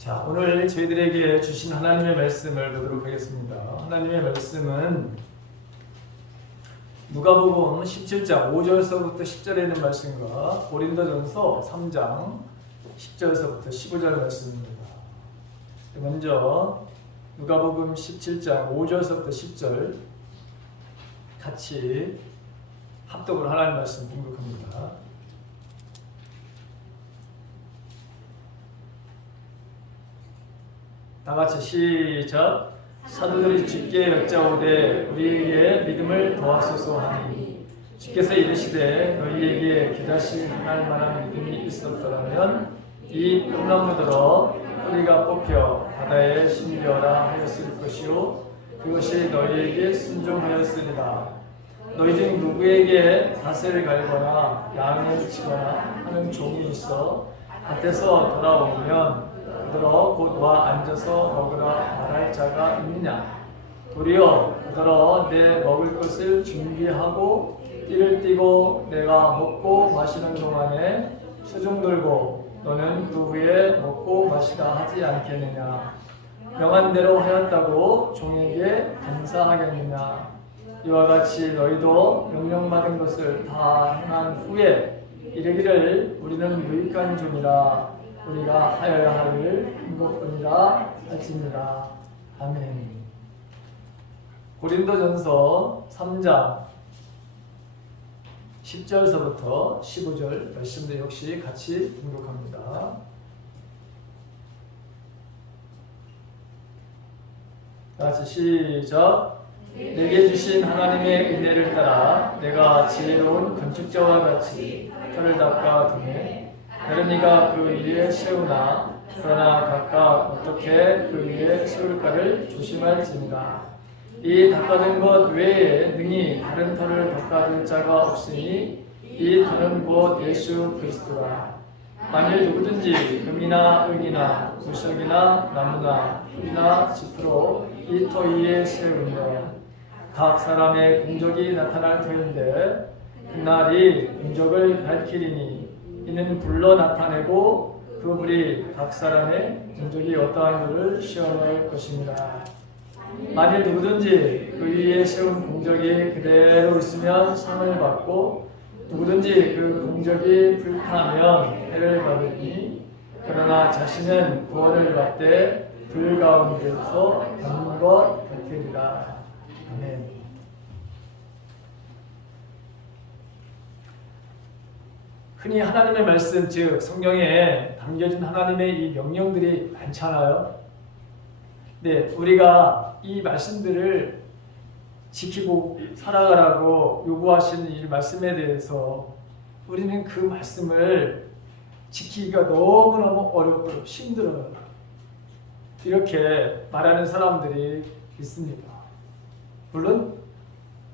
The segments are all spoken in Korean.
자, 오늘 저희들에게 주신 하나님의 말씀을 보도록 하겠습니다. 하나님의 말씀은 누가복음 17장 5절서부터 10절에 있는 말씀과 고린도전서 3장 10절서부터 15절 말씀입니다. 먼저 누가복음 17장 5절서부터 10절 같이 합독으로 하나님 말씀 공독합니다. 다같이 시작. 사도들이 주께 여짜오되 우리에게 믿음을 더하소서 하니 주께서 이르시되 너희에게 기다실 만한 믿음이 있었더라면 이 뽕나무들어 뿌리가 뽑혀 바다에 심겨라 하였을 것이요 그것이 너희에게 순종하였으리라. 너희 중 누구에게 밭을 갈거나 양을 치거나 하는 종이 있어 밭에서 돌아오면 그들어 곧 와 앉아서 먹으라 말할 자가 있느냐? 도리어 그들어 내 먹을 것을 준비하고 띠를 띠고 내가 먹고 마시는 동안에 수중 들고 너는 그 후에 먹고 마시라 하지 않겠느냐? 명한 대로 하였다고 종에게 감사하겠느냐? 이와 같이 너희도 명령받은 것을 다 행한 후에 이르기를 우리는 유익한 종이라 우리가 하여야 할 것뿐이라 할지니라. 아멘. 고린도전서 3장 10절서부터 15절 말씀도 역시 같이 공독합니다. 다같이 시작. 내게 주신 하나님의 은혜를 따라 내가 지혜로운 건축자와 같이 터를 닦아 두매 다른 이가 그 위에 세우나 그러나 각각 어떻게 그 위에 세울까를 조심할지니라. 이 닦아둔 것 외에 능히 다른 터를 닦아둘 자가 없으니 이 터는 곧 예수 그리스도라. 만일 누구든지 금이나 은이나 보석이나 나무나 풀이나 짚으로 이 터 위에 세우면 각 사람의 공적이 나타날 터인데 그날이 공적을 밝히리니 이는 불로 나타내고 그 불이 각 사람의 공적이 어떠한 것을 시험할 것입니다. 만일 누구든지 그 위에 세운 공적이 그대로 있으면 상을 받고 누구든지 그 공적이 불타면 해를 받으니 그러나 자신은 구원을 받되 불 가운데서 받는 것 같으리라. 아멘. 흔히 하나님의 말씀, 즉 성경에 담겨진 하나님의 이 명령들이 많잖아요. 네, 우리가 이 말씀들을 지키고 살아가라고 요구하시는 이 말씀에 대해서 우리는 그 말씀을 지키기가 너무너무 어렵고 힘들어요. 이렇게 말하는 사람들이 있습니다. 물론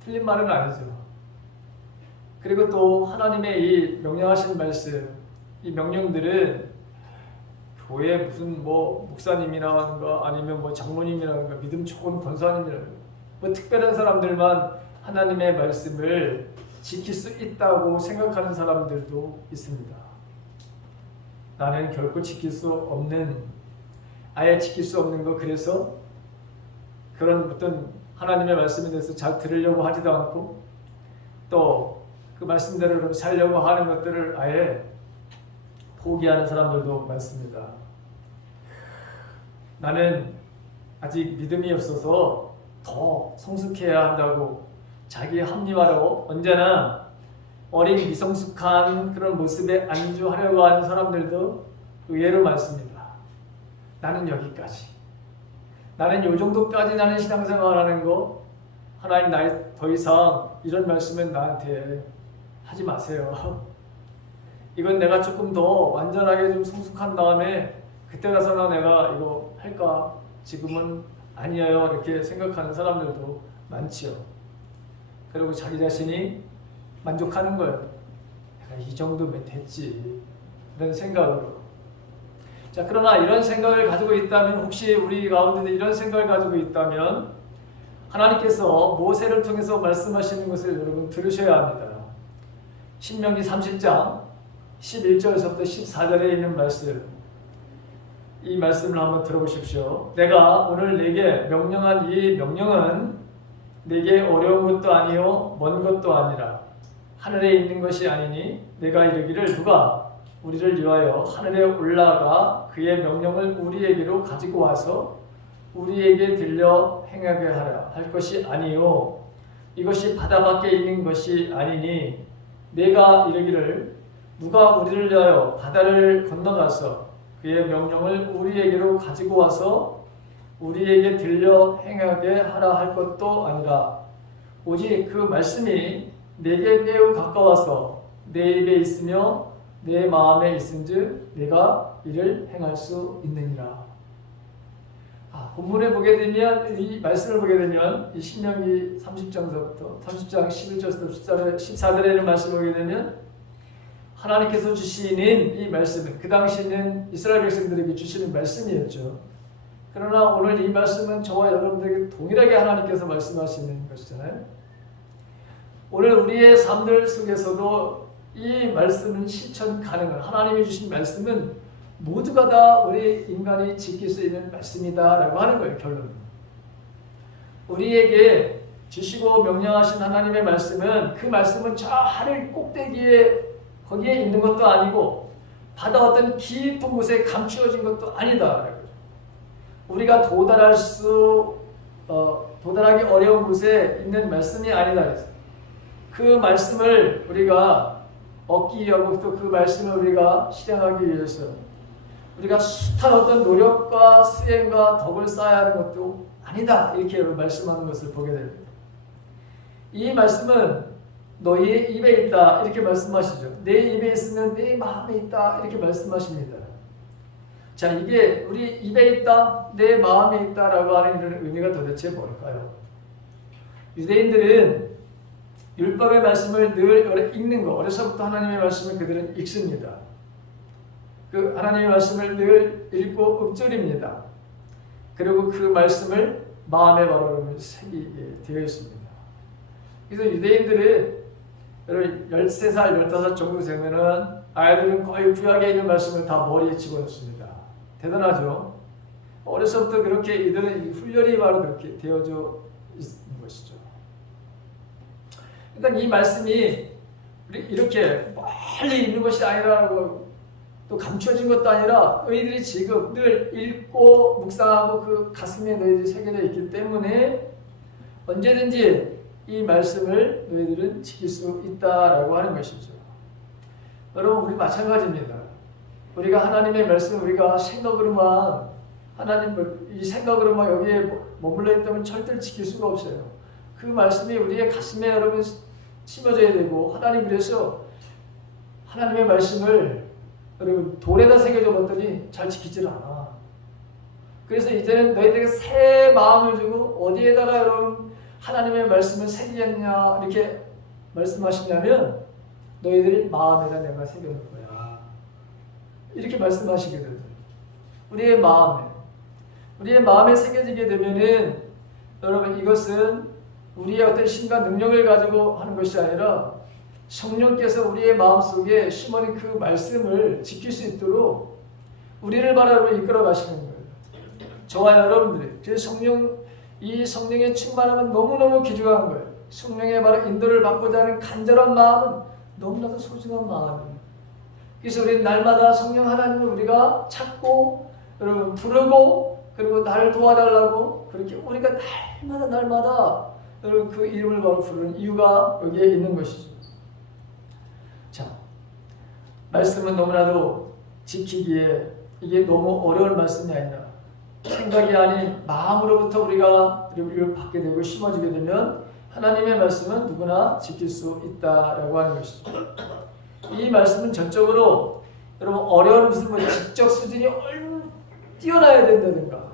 틀린 말은 아니죠. 그리고 또 하나님의 이 명령하신 말씀, 이 명령들은 교회 무슨 뭐 목사님이라는가 아니면 뭐 장로님이라는가 믿음 좋은 권사님이라는가 뭐 특별한 사람들만 하나님의 말씀을 지킬 수 있다고 생각하는 사람들도 있습니다. 나는 결코 지킬 수 없는, 아예 지킬 수 없는 거, 그래서 그런 어떤 하나님의 말씀에 대해서 잘 들으려고 하지도 않고 또 그 말씀대로 살려고 하는 것들을 아예 포기하는 사람들도 많습니다. 나는 아직 믿음이 없어서 더 성숙해야 한다고 자기 합리화로 언제나 어린 미성숙한 그런 모습에 안주하려고 하는 사람들도 의외로 많습니다. 나는 여기까지. 나는 요 정도까지 나는 신앙생활 하는 거, 하나님 나 더 이상 이런 말씀은 나한테 하지 마세요. 이건 내가 조금 더 완전하게 좀 성숙한 다음에 그때 가서나 내가 이거 할까? 지금은 아니에요. 이렇게 생각하는 사람들도 많지요. 그리고 자기 자신이 만족하는 거예요. 내가 이 정도면 됐지. 이런 생각으로. 자, 그러나 이런 생각을 가지고 있다면, 혹시 우리 가운데 이런 생각을 가지고 있다면 하나님께서 모세를 통해서 말씀하시는 것을 여러분 들으셔야 합니다. 신명기 30장 11절에서부터 14절에 있는 말씀, 이 말씀을 한번 들어보십시오. 내가 오늘 내게 명령한 이 명령은 내게 어려운 것도 아니요 먼 것도 아니라 하늘에 있는 것이 아니니 내가 이르기를 누가 우리를 위하여 하늘에 올라가 그의 명령을 우리에게로 가지고 와서 우리에게 들려 행하게 하라 할 것이 아니요 이것이 바다 밖에 있는 것이 아니니 내가 이르기를 누가 우리를 위하여 바다를 건너가서 그의 명령을 우리에게로 가지고 와서 우리에게 들려 행하게 하라 할 것도 아니라 오직 그 말씀이 내게 매우 가까워서 내 입에 있으며 내 마음에 있은즉 내가 이를 행할 수 있느니라. 본문에 보게 되면 이 말씀을 보게 되면 이 신명기 30장서부터 30장 11절부터 14절에 있는 말씀을 보게 되면 하나님께서 주시는 이 말씀은 그 당시에는 이스라엘 백성들에게 주시는 말씀이었죠. 그러나 오늘 이 말씀은 저와 여러분들에게 동일하게 하나님께서 말씀하시는 것이잖아요. 오늘 우리의 삶들 속에서도 이 말씀은 실천 가능한 하나님이 주신 말씀은 모두가 다 우리 인간이 지킬 수 있는 말씀이다 라고 하는 거예요. 결론은 우리에게 주시고 명령하신 하나님의 말씀은 그 말씀은 저 하늘 꼭대기에 거기에 있는 것도 아니고 바다 어떤 깊은 곳에 감추어진 것도 아니다. 우리가 도달하기 어려운 곳에 있는 말씀이 아니다. 그 말씀을 우리가 얻기 위하고 또 그 말씀을 우리가 실행하기 위해서 우리가 숱한 어떤 노력과 수행과 덕을 쌓아야 하는 것도 아니다. 이렇게 말씀하는 것을 보게 됩니다. 이 말씀은 너희의 입에 있다 이렇게 말씀하시죠. 내 입에 있으면 내 마음에 있다 이렇게 말씀하십니다. 자, 이게 우리 입에 있다, 내 마음에 있다라고 하는 이런 의미가 도대체 뭘까요? 유대인들은 율법의 말씀을 늘 읽는 거, 어려서부터 하나님의 말씀을 그들은 읽습니다. 그 하나님의 말씀을 늘 읽고 읊조립니다. 그리고 그 말씀을 마음에 바로 새기게 되어 있습니다. 그래서 유대인들은 13살, 15살 정도 되면은 아이들은 거의 구약에 있는 말씀을 다 머리에 집어넣습니다. 대단하죠? 어려서부터 그렇게 이들은 훈련이 바로 그렇게 되어져 있는 것이죠. 그러니까 이 말씀이 이렇게 멀리 있는 것이 아니라고 또 감춰진 것도 아니라 너희들이 지금 늘 읽고 묵상하고 그 가슴에 너희들이 새겨져 있기 때문에 언제든지 이 말씀을 너희들은 지킬 수 있다라고 하는 것이죠. 여러분 우리 마찬가지입니다. 우리가 하나님의 말씀 우리가 생각으로만 이 생각으로만 여기에 머물러 있다면 절대로 지킬 수가 없어요. 그 말씀이 우리의 가슴에 여러분 심어져야 되고 하나님 그래서 하나님의 말씀을 여러분 돌에다 새겨줘 봤더니 잘 지키질 않아. 그래서 이제는 너희들에게 새 마음을 주고 어디에다가 여러분 하나님의 말씀을 새기겠냐 이렇게 말씀하시냐면 너희들이 마음에다 내가 새겨놓을 거야. 이렇게 말씀하시거든. 우리의 마음에 새겨지게 되면은 여러분 이것은 우리의 어떤 신과 능력을 가지고 하는 것이 아니라 성령께서 우리의 마음속에 심어진 그 말씀을 지킬 수 있도록 우리를 바로 이끌어 가시는 거예요. 저와 여러분들이. 그래서 이 성령의 충만함은 너무너무 귀중한 거예요. 성령의 바로 인도를 받고자 하는 간절한 마음은 너무나도 소중한 마음이에요. 그래서 우리는 날마다 성령 하나님을 우리가 찾고 여러분 부르고 그리고 나를 도와달라고 그렇게 우리가 날마다 여러분 그 이름을 바로 부르는 이유가 여기에 있는 것이죠. 자, 말씀은 너무나도 지키기에 이게 너무 어려운 말씀이 아니라 생각이 아닌 마음으로부터 우리가 이를 받게 되고 심어지게 되면 하나님의 말씀은 누구나 지킬 수 있다라고 하는 것이죠. 이 말씀은 전적으로 여러분 어려운 무슨 지적 수준이 뛰어나야 된다든가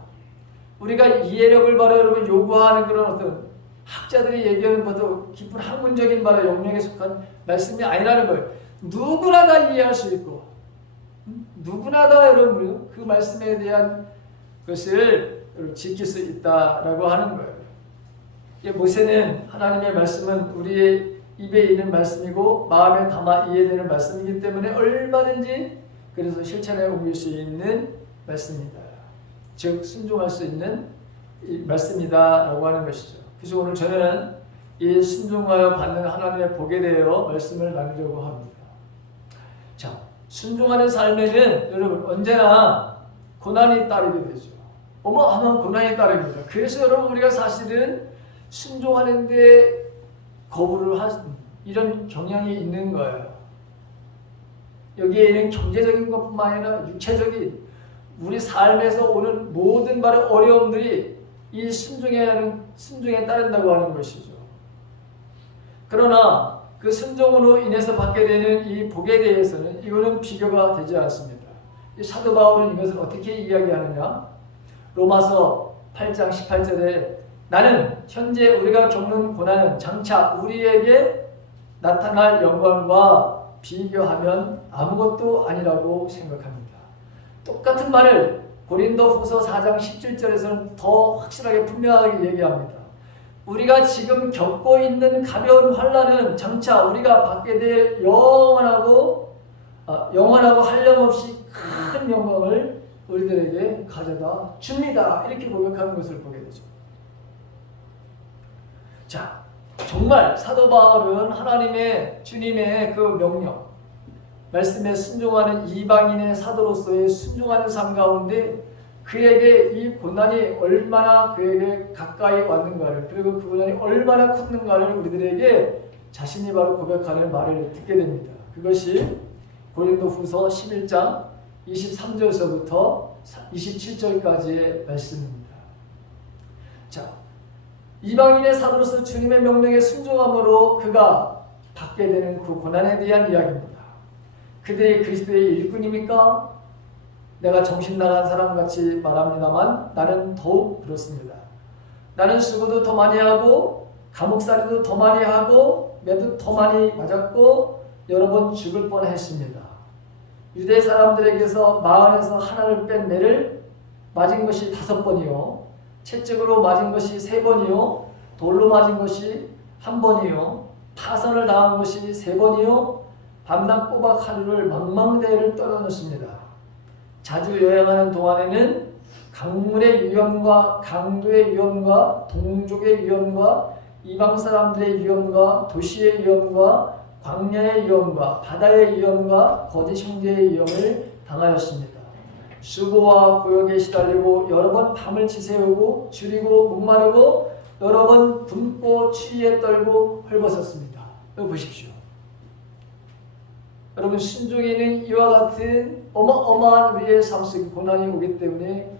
우리가 이해력을 바로 여러분 요구하는 그런 어떤 학자들이 얘기하는 것도 깊은 학문적인 바로 영역에 속한 말씀이 아니라는 거예요. 누구나 다 이해할 수 있고 누구나 다 여러분 그 말씀에 대한 것을 지킬 수 있다라고 하는 거예요. 모세는 하나님의 말씀은 우리의 입에 있는 말씀이고 마음에 담아 이해되는 말씀이기 때문에 얼마든지 그래서 실천에 옮길 수 있는 말씀이다. 즉 순종할 수 있는 말씀이다라고 하는 것이죠. 그래서 오늘 저는 이 순종하여 받는 하나님의 복에 대하여 말씀을 나누려고 합니다. 자, 순종하는 삶에는 여러분 언제나 고난이 따르게 되죠. 어마어마한 고난이 따릅니다. 그래서 여러분 우리가 사실은 순종하는데 거부를 하는 이런 경향이 있는 거예요. 여기에는 경제적인 것뿐만 아니라 육체적인 우리 삶에서 오는 모든 말의 어려움들이 이 순종에 따른다고 하는 것이죠. 그러나 그 순종으로 인해서 받게 되는 이 복에 대해서는 이거는 비교가 되지 않습니다. 이 사도 바울은 이것을 어떻게 이야기하느냐? 로마서 8장 18절에 나는 현재 우리가 겪는 고난은 장차 우리에게 나타날 영광과 비교하면 아무것도 아니라고 생각합니다. 똑같은 말을 고린도후서 4장 17절에서는 더 확실하게 분명하게 얘기합니다. 우리가 지금 겪고 있는 가벼운 환난은 장차 우리가 받게 될 영원하고 한량없이 큰 영광을 우리들에게 가져다 줍니다. 이렇게 고백하는 것을 보게 되죠. 자, 정말 사도 바울은 하나님의 주님의 그 명령, 말씀에 순종하는 이방인의 사도로서의 순종하는 삶 가운데 그에게 이 고난이 얼마나 그에게 가까이 왔는가를, 그리고 그 고난이 얼마나 컸는가를 우리들에게 자신이 바로 고백하는 말을 듣게 됩니다. 그것이 고린도후서 11장 23절서부터 27절까지의 말씀입니다. 자, 이방인의 사도로서 주님의 명령에 순종함으로 그가 받게 되는 그 고난에 대한 이야기입니다. 그들이 그리스도의 일꾼입니까? 내가 정신 나간 사람같이 말합니다만 나는 더욱 그렇습니다. 나는 수고도 더 많이 하고 감옥살이도 더 많이 하고 매도 더 많이 맞았고 여러 번 죽을 뻔했습니다. 유대 사람들에게서 마흔에서 하나를 뺀 매를 맞은 것이 5번이요, 채찍으로 맞은 것이 3번이요, 돌로 맞은 것이 1번이요, 파선을 당한 것이 3번이요, 밤낮 꼬박 하루를 망망대해를 떨어졌습니다. 자주 여행하는 동안에는 강물의 위험과 강도의 위험과 동족의 위험과 이방 사람들의 위험과 도시의 위험과 광야의 위험과 바다의 위험과 거짓 형제의 위험을 당하였습니다. 수고와 고역에 시달리고 여러 번 밤을 지새우고 줄이고 목마르고 여러 번 굶고 추위에 떨고 헐벗었습니다. 여기 보십시오. 여러분, 순종에는 이와 같은 어마어마한 우리의 삶 속에 고난이 오기 때문에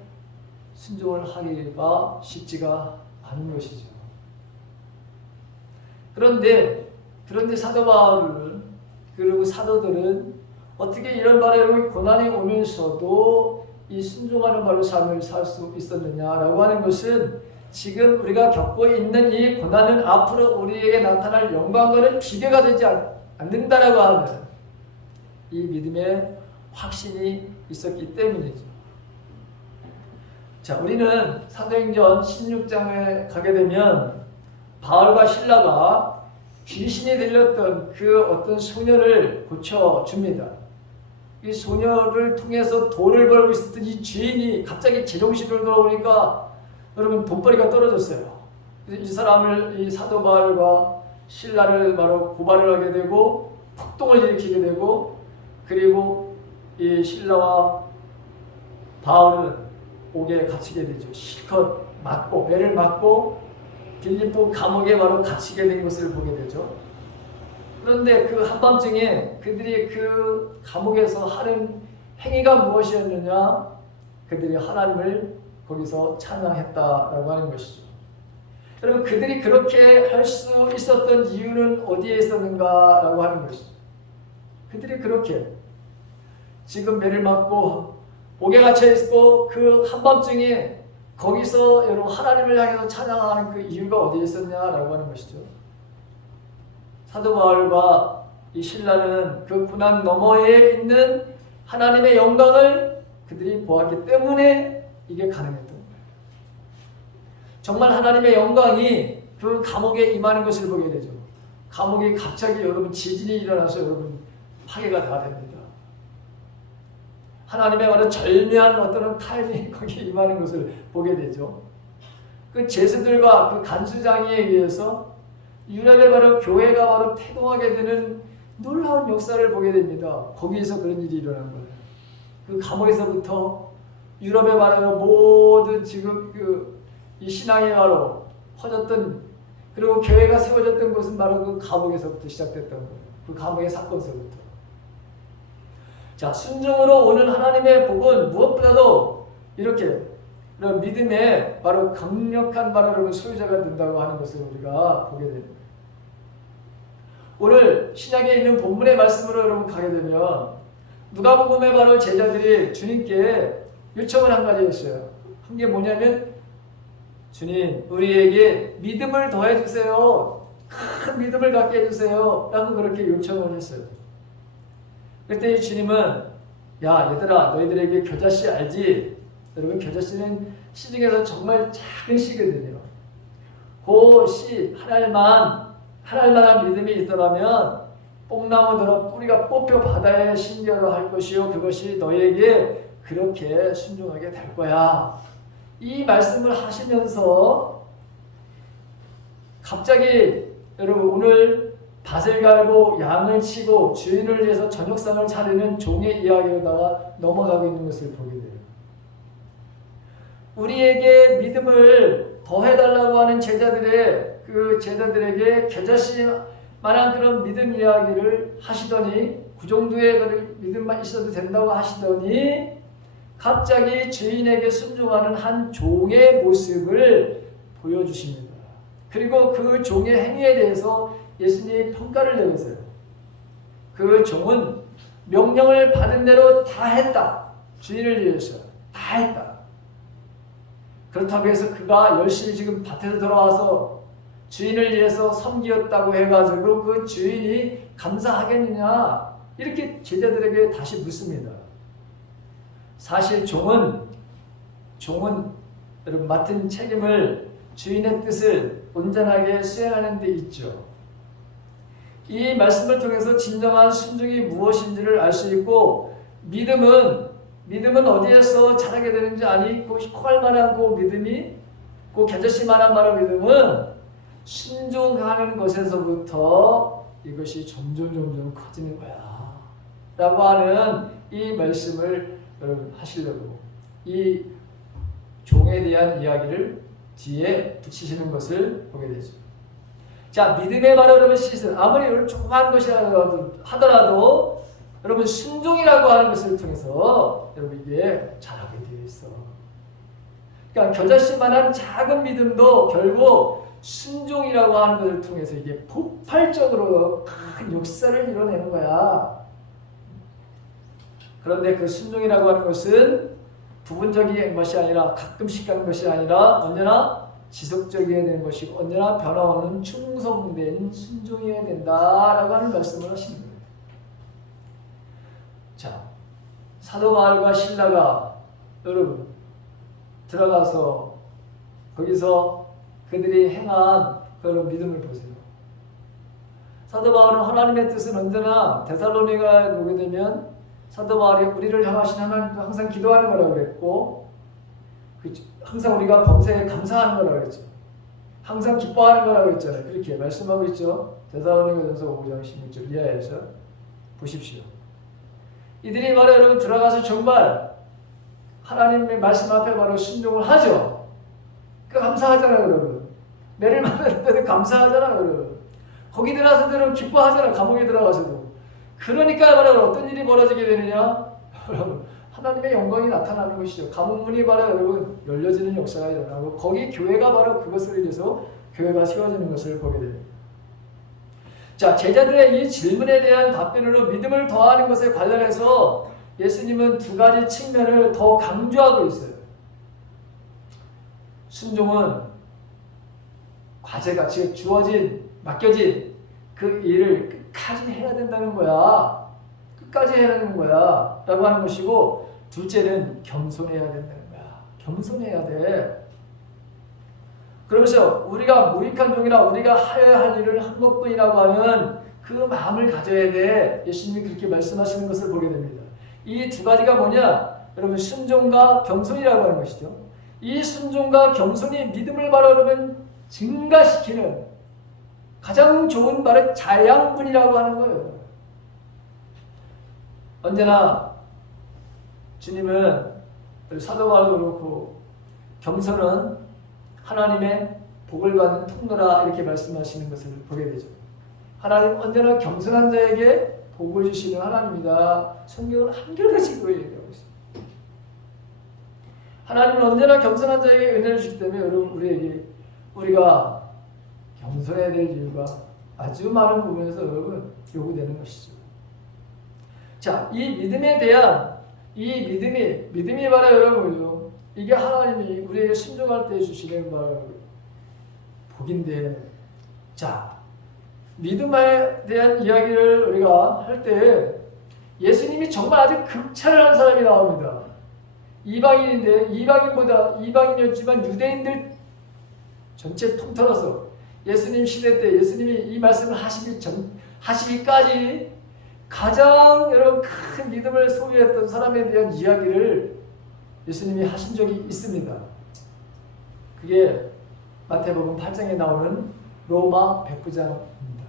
순종을 하기가 쉽지가 않은 것이죠. 그런데 사도 바울은, 그리고 사도들은 어떻게 이런 바로 고난이 오면서도 이 순종하는 바로 삶을 살 수 있었느냐라고 하는 것은 지금 우리가 겪고 있는 이 고난은 앞으로 우리에게 나타날 영광과는 비교가 되지 않는다라고 하는 이 믿음의 확신이 있었기 때문이죠. 자, 우리는 사도행전 16장에 가게 되면 바울과 실라가 귀신이 들렸던 그 어떤 소녀를 고쳐줍니다. 이 소녀를 통해서 돈을 벌고 있었던 이 죄인이 갑자기 제정신으로 돌아오니까 여러분 돈벌이가 떨어졌어요. 그래서 이 사람을, 이 사도 바울과 실라를 바로 고발을 하게 되고 폭동을 일으키게 되고, 그리고 이 실라와 바울은 옥에 갇히게 되죠. 실컷 맞고 매를 맞고 빌립보 감옥에 바로 갇히게 된 것을 보게 되죠. 그런데 그 한밤중에 그들이 그 감옥에서 하는 행위가 무엇이었느냐? 그들이 하나님을 거기서 찬양했다라고 하는 것이죠. 여러분, 그들이 그렇게 할 수 있었던 이유는 어디에 있었는가라고 하는 것이죠. 그들이 그렇게 지금 매를 맞고 옥에 갇혀 있고 그 한밤중에 거기서 여러분 하나님을 향해서 찬양하는 그 이유가 어디에 있었냐라고 하는 것이죠. 사도 바울과 이 실라는 그 고난 너머에 있는 하나님의 영광을 그들이 보았기 때문에 이게 가능했던 거예요. 정말 하나님의 영광이 그 감옥에 임하는 것을 보게 되죠. 감옥에 갑자기 여러분 지진이 일어나서 여러분 파괴가 다 됩니다. 하나님의 바로 절묘한 어떤 타임이 거기에 임하는 것을 보게 되죠. 그 제수들과 그 간수장에 의해서 유럽의 바로 교회가 바로 태동하게 되는 놀라운 역사를 보게 됩니다. 거기에서 그런 일이 일어난 거예요. 그 감옥에서부터 유럽의 바로 모든 지금 이 신앙이 바로 퍼졌던, 그리고 교회가 세워졌던 것은 바로 그 감옥에서부터 시작됐던 거예요. 그 감옥의 사건서부터. 자, 순종으로 오는 하나님의 복은 무엇보다도 이렇게 그런 믿음의 바로 강력한 바로 소유자가 된다고 하는 것을 우리가 보게 됩니다. 오늘 신약에 있는 본문의 말씀으로 여러분 가게 되면 누가복음의 바로 제자들이 주님께 요청을 한 가지 했어요. 한 게 뭐냐면, 주님, 우리에게 믿음을 더해 주세요. 큰 믿음을 갖게 해주세요. 라고 그렇게 요청을 했어요. 그랬더니 주님은, 야 얘들아, 너희들에게 겨자씨 알지? 여러분, 겨자씨는 씨 중에서 정말 작은 씨거든요. 그 씨 하나만한 믿음이 있더라면 뽕나무더러 뿌리가 뽑혀 바다에 심겨로 할 것이요, 그것이 너희에게 그렇게 순종하게 될 거야. 이 말씀을 하시면서 갑자기 여러분, 오늘 밭을 갈고 양을 치고 주인을 위해서 저녁상을 차리는 종의 이야기로다가 넘어가고 있는 것을 보게 돼요. 우리에게 믿음을 더해달라고 하는 제자들에게 겨자씨만한 그런 믿음 이야기를 하시더니, 그 정도의 믿음만 있어도 된다고 하시더니 갑자기 주인에게 순종하는 한 종의 모습을 보여주십니다. 그리고 그 종의 행위에 대해서 예수님이 평가를 내리세요. 그 종은 명령을 받은 대로 다 했다. 주인을 위해서 다 했다. 그렇다고 해서 그가 열심히 지금 밭에서 돌아와서 주인을 위해서 섬기었다고 해가지고 그 주인이 감사하겠느냐, 이렇게 제자들에게 다시 묻습니다. 사실 종은 여러분 맡은 책임을, 주인의 뜻을 온전하게 수행하는 데 있죠. 이 말씀을 통해서 진정한 순종이 무엇인지를 알 수 있고, 믿음은 어디에서 자라게 되는지 아니, 그 콩알만한 그 믿음이, 그 겨자씨만한 바로 믿음은 순종하는 것에서부터 이것이 점점 커지는 거야 라고 하는 이 말씀을 여러분 하시려고 이 종에 대한 이야기를 뒤에 붙이시는 것을 보게 되죠. 자, 믿음의 바로 여러분 시즌, 아무리 조그마한 것이 하더라도 여러분 순종이라고 하는 것을 통해서 여러분 이게 자라게 되어 있어. 그러니까 겨자씨만한 작은 믿음도 결국 순종이라고 하는 것을 통해서 이게 폭발적으로 큰 역사를 이뤄내는 거야. 그런데 그 순종이라고 하는 것은 부분적인 것이 아니라, 가끔씩 하는 것이 아니라 언제나 지속적이어야 되는 것이고, 언제나 변화없는 충성된 순종이어야 된다라고 하는 말씀을 하시는 거예요. 자, 사도 바울과 실라가 여러분 들어가서 거기서 그들이 행한 그런 믿음을 보세요. 사도 바울은 하나님의 뜻은 언제나 데살로니가에 오게 되면 사도 바울이 우리를 향하신 하나님도 항상 기도하는 거라고 그랬고, 항상 우리가 범사에 감사하는 거라고 그랬죠. 항상 기뻐하는 거라고 그랬잖아요. 그렇게 말씀하고 있죠. 데살로니가전서 5장 16절 이하에서 보십시오. 이들이 바로 여러분 들어가서 정말 하나님의 말씀 앞에 바로 순종을 하죠. 그러니까 감사하잖아요, 여러분. 매를 맞는데도 감사하잖아요, 여러분. 거기 들어가서도 여러분 기뻐하잖아요, 감옥에 들어가서도. 그러니까 바로 어떤 일이 벌어지게 되느냐? 여러분, 하나님의 영광이 나타나는 것이죠. 감옥문이 바로 여러분 열려지는 역사가 일어나고, 거기 교회가 바로 그것을 위해서 교회가 세워지는 것을 보게 됩니다. 자, 제자들의 이 질문에 대한 답변으로 믿음을 더하는 것에 관련해서 예수님은 두 가지 측면을 더 강조하고 있어요. 순종은 과제가 즉 맡겨진 그 일을 끝까지 해야 된다는 거야. 끝까지 해야 되는 거야 라고 하는 것이고, 둘째는 겸손해야 된다는 거야. 겸손해야 돼. 그러면서 우리가 무익한 종이라 우리가 하여야 할 일을 한 것뿐이라고 하는 그 마음을 가져야 돼. 예수님이 그렇게 말씀하시는 것을 보게 됩니다. 이 두 가지가 뭐냐? 여러분 순종과 겸손이라고 하는 것이죠. 이 순종과 겸손이 믿음을 바로 여러분 증가시키는 가장 좋은 바로 자양분이라고 하는 거예요. 언제나 주님은 사도 바울도 그렇고 겸손은 하나님의 복을 받는 통로라 이렇게 말씀하시는 것을 보게 되죠. 하나님 언제나 겸손한 자에게 복을 주시는 하나님이다. 성경은 한결같이 그 얘기하고 있습니다. 하나님은 언제나 겸손한 자에게 은혜를 주기 때문에 여러분 우리가 겸손해야 될 이유가 아주 많은 부분에서 여러분 요구되는 것이죠. 자, 이 믿음에 대한 믿음이 바로 여러분요. 이게 하나님이 우리에게 순종할 때 주시는 바로 복인데, 자, 믿음에 대한 이야기를 우리가 할 때 예수님이 정말 아주 극찬을 한 사람이 나옵니다. 이방인인데 이방인이었지만 유대인들 전체 통틀어서 예수님 시대 때 예수님이 이 말씀을 하시기까지 가장 여러분 큰 믿음을 소유했던 사람에 대한 이야기를 예수님이 하신 적이 있습니다. 그게 마태복음 8장에 나오는 로마 백부장입니다.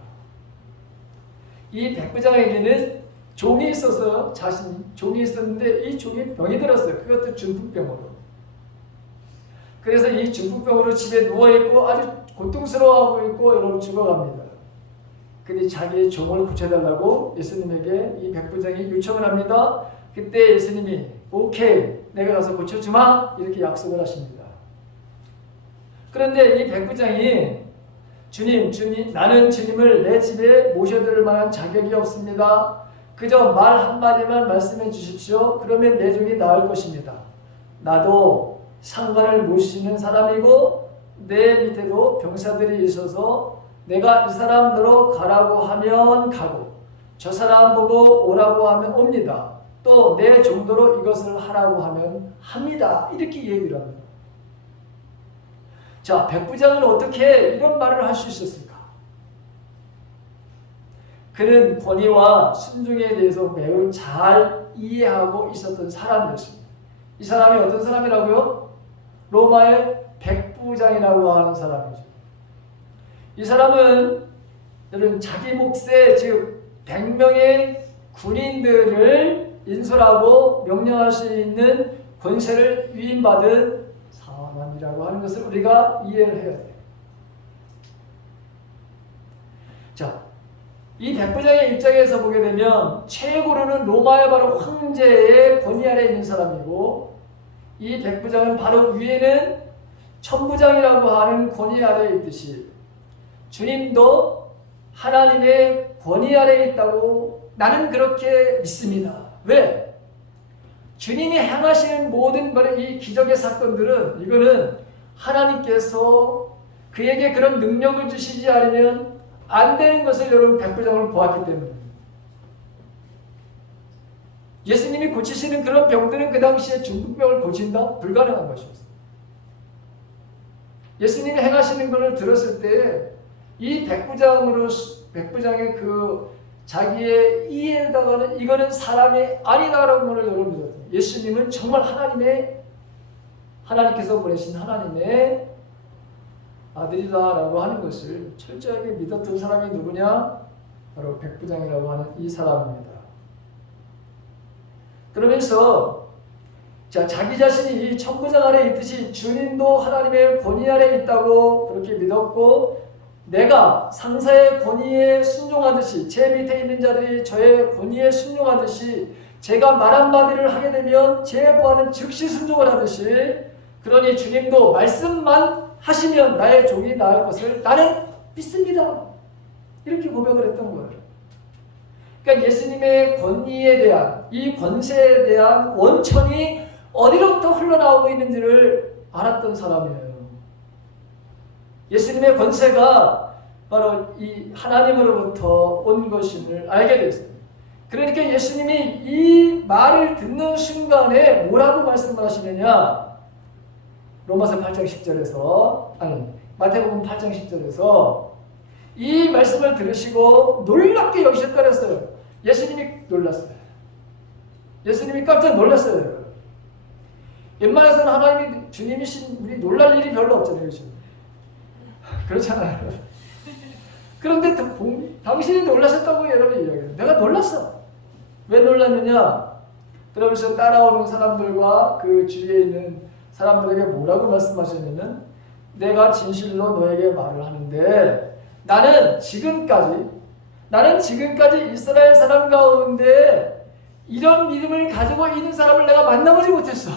이 백부장에게는 종이 있어서 종이 있었는데 이 종이 병이 들었어요. 그것도 중풍병으로. 그래서 이 중풍병으로 집에 누워있고 아주 고통스러워하고 있고 여러분 죽어갑니다. 근데 자기의 종을 고쳐달라고 예수님에게 이 백부장이 요청을 합니다. 그때 예수님이 오케이 내가 가서 고쳐주마 이렇게 약속을 하십니다. 그런데 이 백부장이 주님 나는 주님을 내 집에 모셔드릴 만한 자격이 없습니다. 그저 말 한마디만 말씀해 주십시오. 그러면 내 종이 나을 것입니다. 나도 상관을 모시는 사람이고 내 밑에도 병사들이 있어서 내가 이 사람으로 가라고 하면 가고 저 사람 보고 오라고 하면 옵니다. 또 내 정도로 이것을 하라고 하면 합니다. 이렇게 얘기를 합니다. 자, 백부장은 어떻게 이런 말을 할 수 있었을까? 그는 권위와 순종에 대해서 매우 잘 이해하고 있었던 사람이었습니다. 이 사람이 어떤 사람이라고요? 로마의 백부장이라고 하는 사람이죠. 이 사람은 여러분 자기 몫의 즉 100명의 군인들을 인솔하고 명령할 수 있는 권세를 위임받은 사람이라고 하는 것을 우리가 이해를 해야 돼요. 자, 이 백부장의 입장에서 보게 되면 최고로는 로마의 바로 황제의 권위 아래에 있는 사람이고 이 백부장은 바로 위에는 천부장이라고 하는 권위 아래에 있듯이 주님도 하나님의 권위 아래에 있다고 나는 그렇게 믿습니다. 왜? 주님이 행하시는 모든 이 기적의 사건들은 이거는 하나님께서 그에게 그런 능력을 주시지 않으면 안 되는 것을 여러분 백부장을 보았기 때문입니다. 예수님이 고치시는 그런 병들은 그 당시에 중풍병을 고친다? 불가능한 것이었어요. 예수님이 행하시는 것을 들었을 때 이 백부장의 그 자기의 이해에다가는 이거는 사람이 아니다라는 것을 여러분 믿었어요. 예수님은 정말 하나님께서 보내신 하나님의 아들이다라고 하는 것을 철저하게 믿었던 사람이 누구냐? 바로 백부장이라고 하는 이 사람입니다. 그러면서 자기 자신이 이 천부장 아래 있듯이 주님도 하나님의 권위 아래 있다고 그렇게 믿었고 내가 상사의 권위에 순종하듯이 제 밑에 있는 자들이 저의 권위에 순종하듯이 제가 말한 바들을 하게 되면 제 보아는 즉시 순종을 하듯이 그러니 주님도 말씀만 하시면 나의 종이 나을 것을 나는 믿습니다. 이렇게 고백을 했던 거예요. 그러니까 예수님의 권위에 대한 이 권세에 대한 원천이 어디로부터 흘러나오고 있는지를 알았던 사람이에요. 예수님의 권세가 바로 이 하나님으로부터 온 것임을 알게 됐습니다. 그러니까 예수님이 이 말을 듣는 순간에 뭐라고 말씀을 하시느냐? 로마서 8장 10절에서 마태복음 8장 10절에서 이 말씀을 들으시고 놀랍게 여기셨다 그랬어요. 예수님이 놀랐어요. 예수님이 깜짝 놀랐어요. 웬만해서는 하나님이 주님이신 우리 놀랄 일이 별로 없잖아요. 그렇죠? 그렇잖아요. 그런데 당신이 놀라셨다고 여러분 이야기해요. 내가 놀랐어. 왜 놀랐느냐? 그러면서 따라오는 사람들과 그 주위에 있는 사람들에게 뭐라고 말씀하셨냐면, 내가 진실로 너에게 말을 하는데 나는 지금까지 이스라엘 사람 가운데 이런 믿음을 가지고 있는 사람을 내가 만나보지 못했어.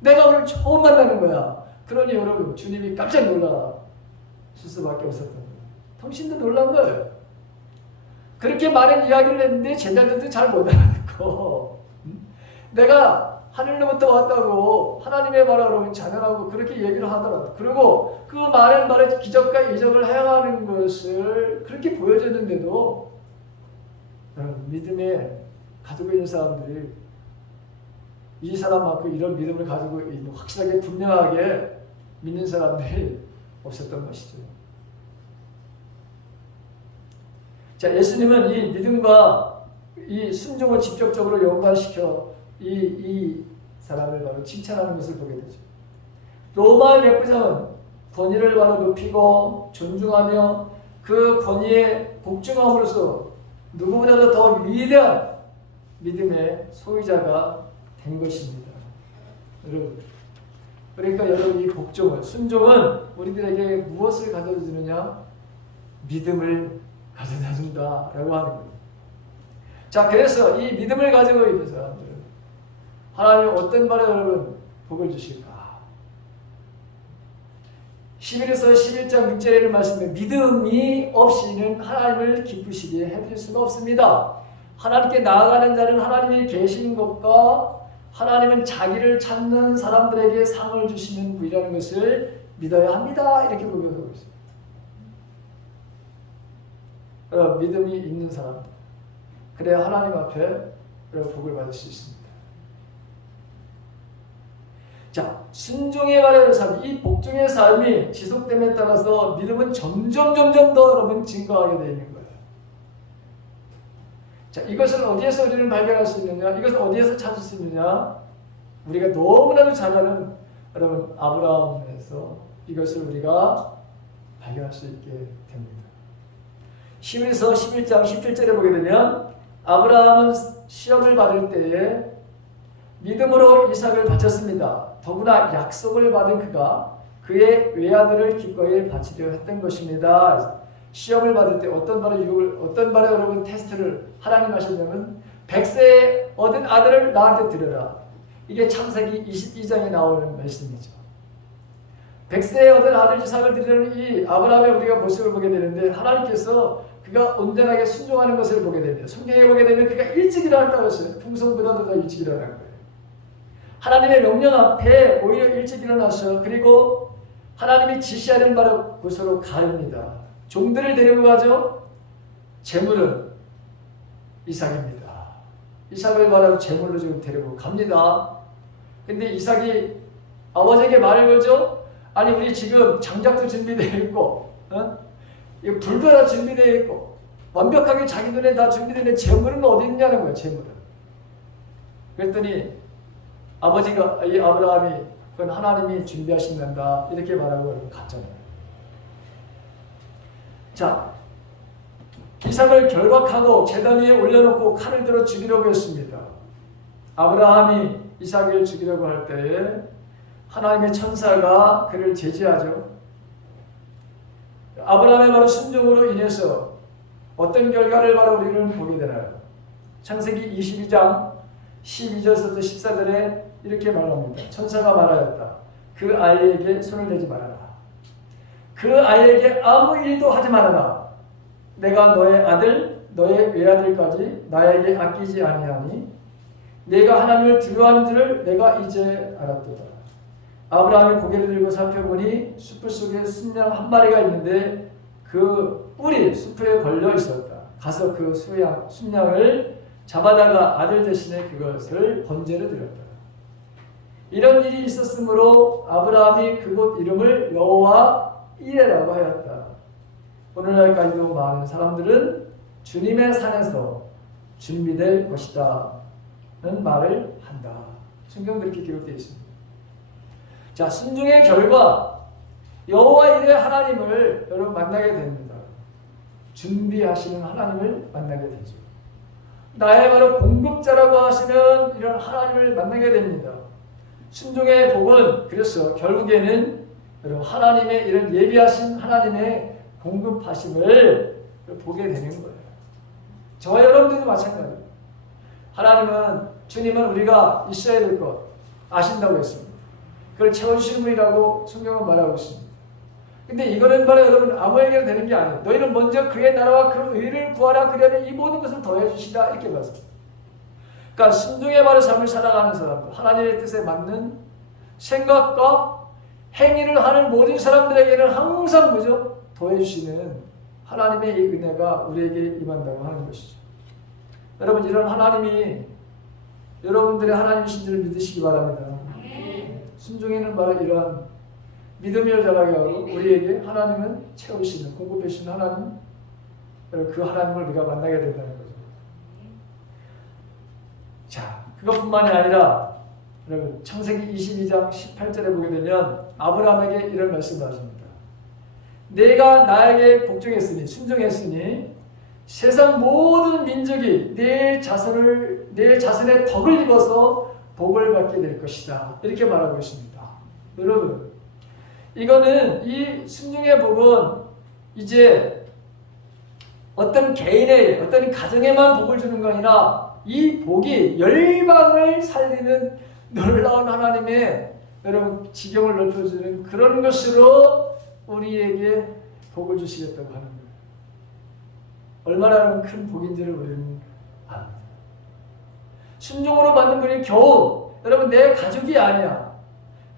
내가 오늘 처음 만나는 거야. 그러니 여러분, 주님이 깜짝 놀라실 수밖에 없었던 거예요. 당신도 놀란 거예요. 그렇게 많은 이야기를 했는데 제자들도 잘 못 알아듣고, 내가 하늘로부터 왔다고 하나님의 말을 여러분 자녀라고 그렇게 얘기를 하더라고요. 그리고 그 많은 말의 기적과 이적을 행하는 것을 그렇게 보여줬는데도 믿음에 가지고 있는 사람들이 이 사람만큼 이런 믿음을 가지고 있는, 확실하게 분명하게 믿는 사람들이 없었던 것이죠. 자, 예수님은 이 믿음과 이 순종을 직접적으로 연관시켜 이 사람을 바로 칭찬하는 것을 보게 되죠. 로마의 백부장은 권위를 바로 높이고 존중하며 그 권위에 복종함으로써 누구보다도 더 위대한 믿음의 소유자가 된 것입니다. 여러분, 그러니까 여러분, 이 복종은, 순종은 우리들에게 무엇을 가져다 주느냐? 믿음을 가져다 준다라고 하는 거예요. 자, 그래서 이 믿음을 가지고 있는 사람들은 하나님은 어떤 말에 여러분 복을 주실까? 11에서 11장 6절의 말씀에 믿음이 없이는 하나님을 기쁘시게 해드릴 수가 없습니다. 하나님께 나아가는 자는 하나님이 계신 것과 하나님은 자기를 찾는 사람들에게 상을 주시는 분이라는 것을 믿어야 합니다. 이렇게 고백하고 있습니다. 믿음이 있는 사람들, 그래야 하나님 앞에 복을 받을 수 있습니다. 자, 순종의 바라는 삶, 이 복종의 삶이 지속됨에 따라서 믿음은 점점 더 여러분 증가하게 되어 있는 거예요. 자, 이것을 어디에서 우리는 발견할 수 있느냐? 이것을 어디에서 찾을 수 있느냐? 우리가 너무나도 잘 아는 여러분 아브라함에서 이것을 우리가 발견할 수 있게 됩니다. 11에서 11장 17절에 보게 되면 아브라함은 시험을 받을 때에 믿음으로 이삭을 바쳤습니다. 더구나 약속을 받은 그가 그의 외아들을 기꺼이 바치려 했던 것입니다. 시험을 받을 때 어떤 발에 여러분 테스트를 하나님 하셨냐면 100세에 얻은 아들을 나한테 드려라. 이게 창세기 22장에 나오는 말씀이죠. 100세에 얻은 아들 이삭을 드리려는 이 아브라함의 우리가 모습을 보게 되는데, 하나님께서 그가 온전하게 순종하는 것을 보게 됩니다. 성경에 보게 되면 그가 일찍 일어났다고 했어요. 풍성보다도 더 일찍 일어난 거예요. 하나님의 명령 앞에 오히려 일찍 일어나서, 그리고 하나님이 지시하는 바로 곳으로 가릅니다. 종들을 데리고 가죠. 제물은 이삭입니다. 이삭을 바로 제물로 지금 데리고 갑니다. 근데 이삭이 아버지에게 말을 걸죠. 아니, 우리 지금 장작도 준비되어 있고, 불도 다 준비되어 있고, 완벽하게 자기 눈에 다 준비되어 있는 제물은 어디 있냐는 거예요. 제물은. 그랬더니 아버지가, 이 아브라함이 그건 하나님이 준비하신단다 이렇게 말하고 갔잖아요. 자, 이삭을 결박하고 제단 위에 올려놓고 칼을 들어 죽이려고 했습니다. 아브라함이 이삭을 죽이려고 할 때에 하나님의 천사가 그를 제지하죠. 아브라함의 바로 순종으로 인해서 어떤 결과를 바로 우리는 보게 되나요? 창세기 22장 12절부터 14절에 이렇게 말합니다. 천사가 말하였다. 그 아이에게 손을 대지 말아라. 그 아이에게 아무 일도 하지 말아라. 내가 너의 아들, 너의 외아들까지 나에게 아끼지 아니하니 내가 하나님을 두려워하는 줄을 내가 이제 알았도다. 아브라함이 고개를 들고 살펴보니 숲을 속에 순양 한 마리가 있는데 그 뿔이 숲에 걸려 있었다. 가서 그 순양을 잡아다가 아들 대신에 그것을 번제로 드렸다. 이런 일이 있었으므로 아브라함이 그곳 이름을 여호와 이레라고 하였다. 오늘날까지도 많은 사람들은 주님의 산에서 준비될 것이다 말을 한다. 성경 그렇게 기록되어 있습니다. 자, 순종의 결과 여호와 이레 하나님을 여러분 만나게 됩니다. 준비하시는 하나님을 만나게 되죠. 나의 바로 공급자라고 하시는 이런 하나님을 만나게 됩니다. 순종의 복은 그래서 결국에는 여러분 하나님의 이런 예비하신 하나님의 공급하심을 보게 되는 거예요. 저와 여러분들도 마찬가지예요. 하나님은 주님은 우리가 있어야 될 것 아신다고 했습니다. 그걸 채워주시는 분이라고 성경은 말하고 있습니다. 근데 이거는 바로 여러분 아무에게나 되는 게 아니에요. 너희는 먼저 그의 나라와 그 의를 구하라. 그러면 이 모든 것을 더해 주시라. 이렇게 말씀합니다. 그러니까 순종의 바로 삶을 살아가는 사람들, 하나님의 뜻에 맞는 생각과 행위를 하는 모든 사람들에게는 항상 뭐죠? 더해 주시는 하나님의 이 은혜가 우리에게 임한다고 하는 것이죠. 여러분 이런 하나님이 여러분들의 하나님이신 줄 믿으시기 바랍니다. 순종에는 바로 이러한 믿음을 자라게 하고 우리에게 하나님은 채우시는 공급해 주시는 하나님, 그 하나님을 우리가 만나게 된다는 거죠. 자, 그것뿐만이 아니라 여러분 창세기 22장 18절에 보게 되면 아브라함에게 이런 말씀을 하십니다. 내가 나에게 복종했으니 순종했으니 세상 모든 민족이 내 자손의 덕을 입어서 복을 받게 될 것이다. 이렇게 말하고 있습니다. 여러분 이거는 이 순종의 복은 이제 어떤 개인의 어떤 가정에만 복을 주는 거 아니라 이 복이 열방을 살리는 놀라운 하나님의 여러분 지경을 넓혀주는 그런 것으로 우리에게 복을 주시겠다고 하는 거예요. 얼마나 큰 복인지를 우리는 압니다. 순종으로 받는 분이 겨우 여러분 내 가족이 아니야.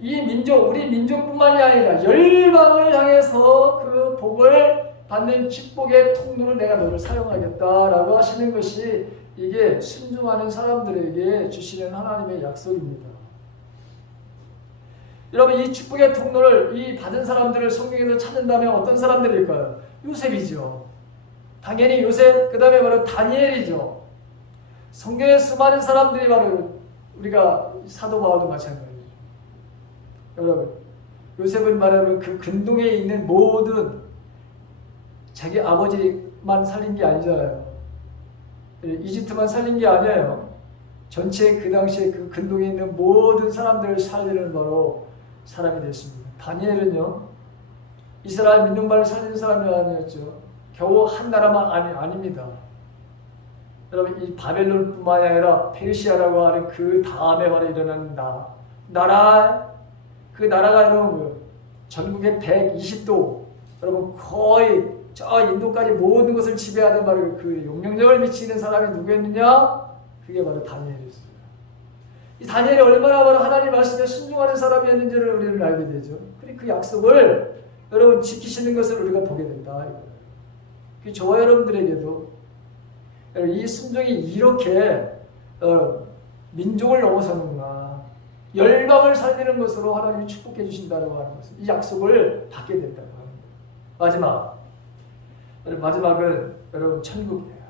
이 민족, 우리 민족뿐만이 아니라 열방을 향해서 그 복을 받는 축복의 통로를 내가 너를 사용하겠다라고 하시는 것이 이게 순종하는 사람들에게 주시는 하나님의 약속입니다. 여러분 이 축복의 통로를 이 받은 사람들을 성경에서 찾는다면 어떤 사람들일까요? 요셉이죠. 당연히 요셉, 그 다음에 바로 다니엘이죠. 성경에 수많은 사람들이 바로 우리가 사도 바울도 마찬가지죠. 여러분 요셉은 말하는 그 근동에 있는 모든 자기 아버지만 살린 게 아니잖아요. 이집트만 살린 게 아니에요. 전체 그 당시에 그 근동에 있는 모든 사람들을 살리는 바로 사람이 됐습니다. 다니엘은요 이스라엘 민족만을 살리는 사람이 아니었죠. 겨우 한 나라만 아닙니다. 여러분 이 바벨론뿐만 아니라 페르시아라고 하는 그 다음에 바로 일어나는 나라 그 나라가 여러분 전국의 120도 여러분 거의 저 인도까지 모든 것을 지배하는 바로 그 용령력을 미치는 사람이 누구였느냐? 그게 바로 다니엘이었어요. 이 다니엘이 얼마나 바로 하나님 말씀에 순종하는 사람이었는지를 우리는 알게 되죠. 그 약속을 여러분 지키시는 것을 우리가 보게 된다. 그 저와 여러분들에게도 이 순종이 이렇게 민족을 넘어서는구나. 열방을 살리는 것으로 하나님이 축복해 주신다고 하는 것을 이 약속을 받게 된다고 하는 거예요. 마지막은 여러분 천국이에요.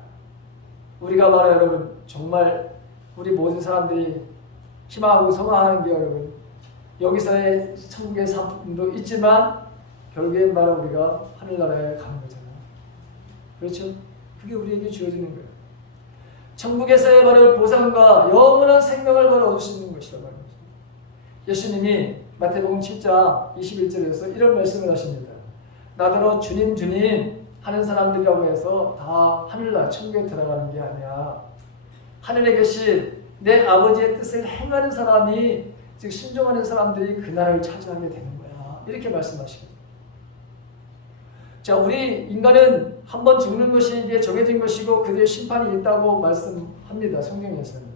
우리가 바로 여러분 정말 우리 모든 사람들이 희망하고 소망하는 게 여러분 여기서의 천국의 삶도 있지만 결국엔 바로 우리가 하늘나라에 가는 거잖아요. 그렇죠? 그게 우리에게 주어지는 거예요. 천국에서의 바로 보상과 영원한 생명을 바로 얻을 수 있는 것이라고 하는 거죠. 예수님이 마태복음 7장 21절에서 이런 말씀을 하십니다. 나더러 주님 주님 하는 사람들이라고 해서 다 하늘나라 천국에 들어가는 게 아니야. 하늘에 계신 내 아버지의 뜻을 행하는 사람이 즉 순종하는 사람들이 그 나라를 차지하게 되는 거야. 이렇게 말씀하십니다. 자, 우리 인간은 한 번 죽는 것이 이게 정해진 것이고 그뒤에 심판이 있다고 말씀합니다. 성경에서는.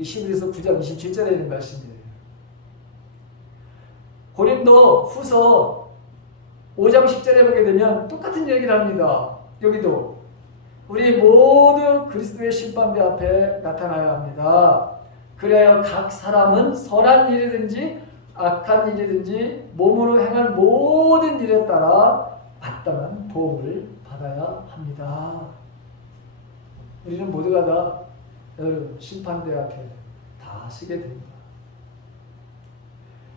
히브리서 9장 27절에 있는 말씀이에요. 고린도 후서 5장 10절에 보게 되면 똑같은 얘기를 합니다. 여기도 우리 모두 그리스도의 심판대 앞에 나타나야 합니다. 그래야 각 사람은 선한 일이든지 악한 일이든지 몸으로 행한 모든 일에 따라 마땅한 보응을 받아야 합니다. 우리는 모두가 다 여러분 심판대 앞에 다 서게 됩니다.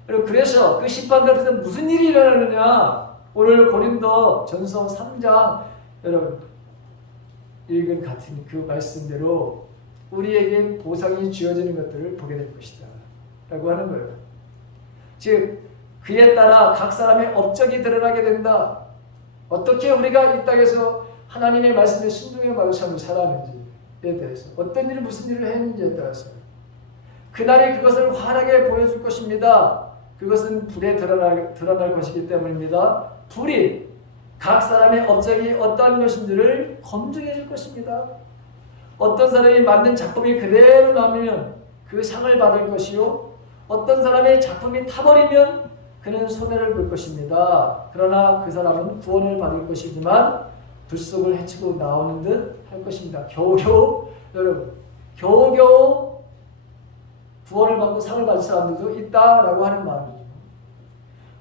여러분 그래서 그 심판대 앞에서 무슨 일이 일어나느냐? 오늘 고린도 전서 3장 여러분 읽은 같은 그 말씀대로 우리에게 보상이 주어지는 것들을 보게 될 것이다 라고 하는 거예요. 즉 그에 따라 각 사람의 업적이 드러나게 된다. 어떻게 우리가 이 땅에서 하나님의 말씀에 순종해 바로 삶을 살아가는지에 대해서 어떤 일을 무슨 일을 했는지에 따라서 그날이 그것을 환하게 보여줄 것입니다. 그것은 불에 드러날 것이기 때문입니다. 불이 각 사람의 업적이 어떠한 것인지를 검증해 줄 것입니다. 어떤 사람이 만든 작품이 그대로 남으면 그 상을 받을 것이요 어떤 사람의 작품이 타버리면 그는 손해를 볼 것입니다. 그러나 그 사람은 구원을 받을 것이지만 불속을 헤치고 나오는 듯 할 것입니다. 겨우겨우 여러분 겨우겨우 구원을 받고 상을 받을 사람들도 있다라고 하는 마음이죠.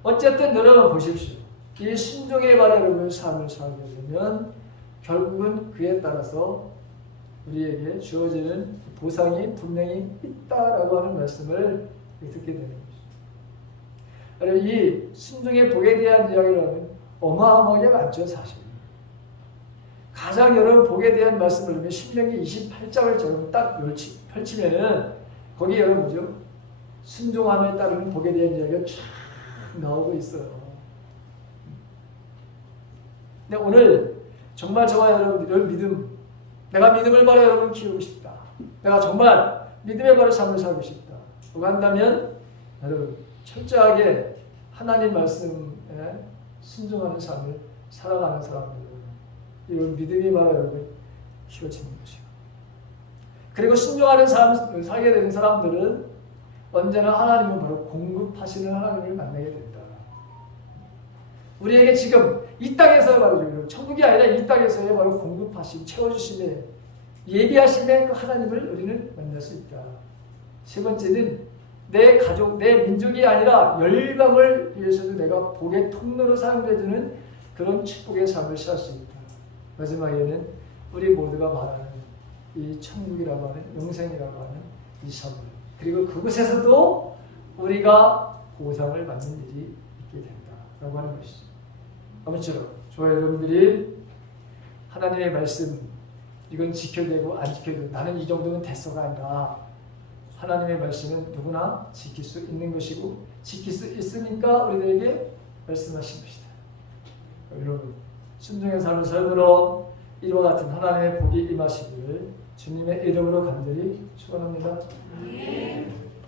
어쨌든 여러분 보십시오. 이 순종의 바라는 삶을 살게 되면 결국은 그에 따라서 우리에게 주어지는 보상이 분명히 있다라고 하는 말씀을 듣게 되는 것이죠. 여러분 이 순종의 복에 대한 이야기를 하면 어마어마하게 많죠 사실. 가장 여러분 복에 대한 말씀을 보면 신명기 28장을 저는 딱 펼치면은 거기 여러분 뭐죠? 순종함에 따르는 복에 대한 이야기가 쫙 나오고 있어요. 근데 오늘 정말 저와 여러분들 믿음, 내가 믿음을 바로 여러분 키우고 싶다. 내가 정말 믿음의 바로 삶을 살고 싶다. 라고 한다면 여러분 철저하게 하나님 말씀에 순종하는 삶을 살아가는 사람들 이런 믿음이 바로 여러분 키워지는 것이요. 그리고 순종하는 삶을 살게 되는 사람들은 언제나 하나님은 바로 공급하시는 하나님을 만나게 된다. 우리에게 지금 이 땅에서 바로 천국이 아니라 이 땅에서의 바로 공급하심, 채워주심에 예비하심의 그 하나님을 우리는 만날 수 있다. 세 번째는 내 가족, 내 민족이 아니라 열방을 위해서도 내가 복의 통로로 사용되는 그런 축복의 삶을 살 수 있다. 마지막에는 우리 모두가 말하는 이 천국이라고 하는 영생이라고 하는 이 삶을 그리고 그곳에서도 우리가 보상을 받는 일이 있게 된다라고 하는 것이죠. 아무쪼록 저와 여러분들이 하나님의 말씀 이건 지켜야 되고 안 지켜야 되고 나는 이 정도는 됐어가 아니라 하나님의 말씀은 누구나 지킬 수 있는 것이고 지킬 수 있으니까 우리들에게 말씀하신 것이다. 여러분 순종의 삶을 살므로 이와 같은 하나님의 복이 임하시기를 주님의 이름으로 간절히 축원합니다.